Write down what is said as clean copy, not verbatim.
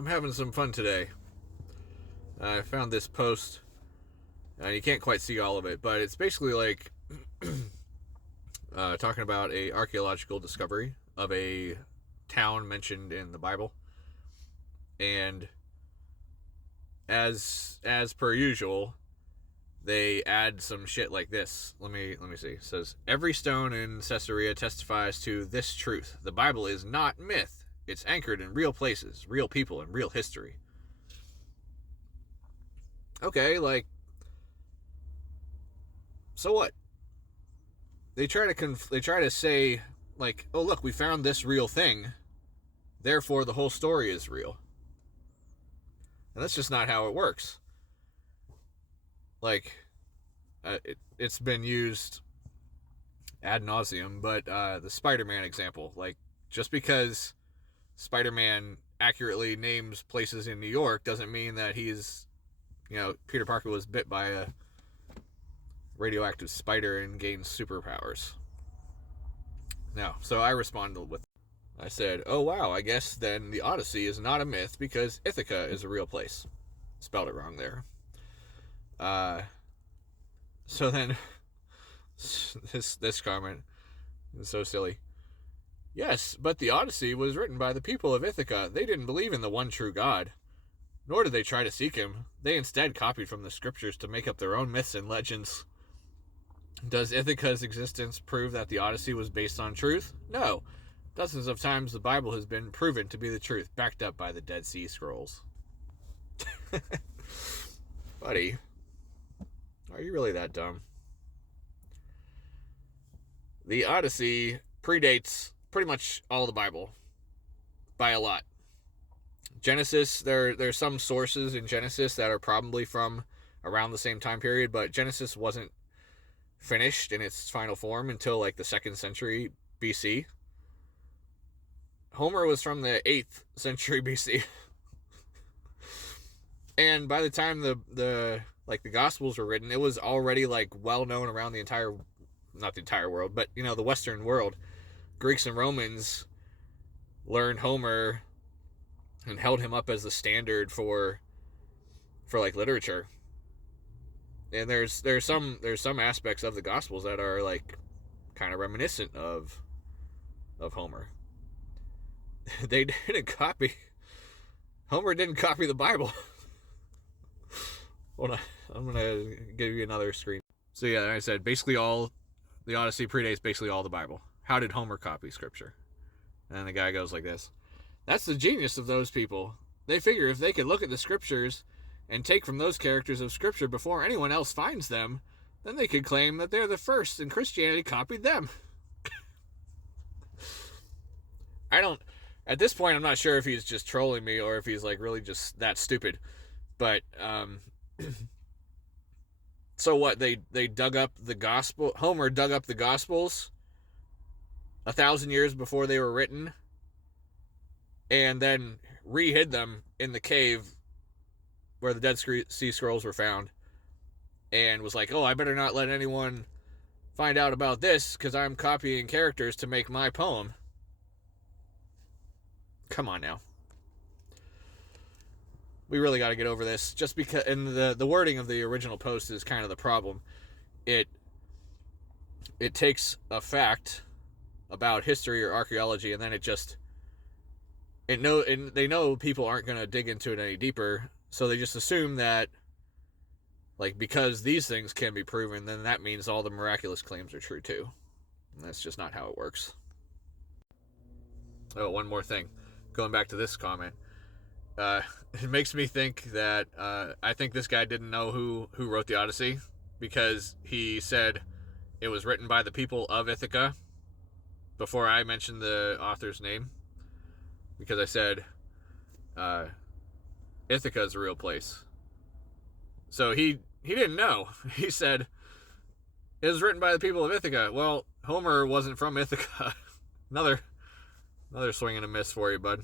I'm having some fun today. I found this post, and you can't quite see all of it, but it's basically like talking about a archaeological discovery of a town mentioned in the Bible, and as per usual, they add some shit like this. Let me see. It says every stone in Caesarea testifies to this truth: the Bible is not myth. It's anchored in real places, real people, and real history. Okay, like, so what? They try to say, like, oh look, we found this real thing, therefore the whole story is real. And that's just not how it works. Like, it's been used ad nauseum, but the Spider-Man example, like, just because Spider-Man accurately names places in New York doesn't mean that Peter Parker was bit by a radioactive spider and gained superpowers. No, so I responded with, I said, oh wow, I guess then the Odyssey is not a myth because Ithaca is a real place. Spelled it wrong there. So then this comment is so silly. Yes, but the Odyssey was written by the people of Ithaca. They didn't believe in the one true God, nor did they try to seek him. They instead copied from the scriptures to make up their own myths and legends. Does Ithaca's existence prove that the Odyssey was based on truth? No. Dozens of times the Bible has been proven to be the truth, backed up by the Dead Sea Scrolls. Buddy, are you really that dumb? The Odyssey predates pretty much all the Bible by a lot. Genesis, there's some sources in Genesis that are probably from around the same time period, but Genesis wasn't finished in its final form until like the 2nd century BC. Homer was from the 8th century BC. And by the time the Gospels were written, it was already like well known around not the entire world, but the Western world. Greeks and Romans learned Homer and held him up as the standard for like literature. And there's some aspects of the Gospels that are like kind of reminiscent of Homer. They didn't copy. Homer didn't copy the Bible. Hold on, I'm gonna give you another screen. So yeah, like I said, basically the Odyssey predates basically all the Bible. How did Homer copy scripture? And the guy goes like this. That's the genius of those people. They figure if they could look at the scriptures and take from those characters of scripture before anyone else finds them, then they could claim that they're the first and Christianity copied them. At this point, I'm not sure if he's just trolling me or if he's like really just that stupid. But, so what, they dug up the gospel, Homer dug up the Gospels 1,000 years before they were written, and then re-hid them in the cave where the Dead Sea Scrolls were found, and was like, oh, I better not let anyone find out about this because I'm copying characters to make my poem. Come on now. We really got to get over this, just because, and the wording of the original post is kind of the problem. It takes a fact about history or archaeology, and then they know people aren't going to dig into it any deeper, so they just assume that, like, because these things can be proven, then that means all the miraculous claims are true too. And that's just not how it works. Oh, one more thing. Going back to this comment. It makes me think that I think this guy didn't know who wrote the Odyssey, because he said it was written by the people of Ithaca before I mentioned the author's name, because I said Ithaca is a real place. So he didn't know. He said it was written by the people of Ithaca. Well, Homer wasn't from Ithaca. Another swing and a miss for you, bud.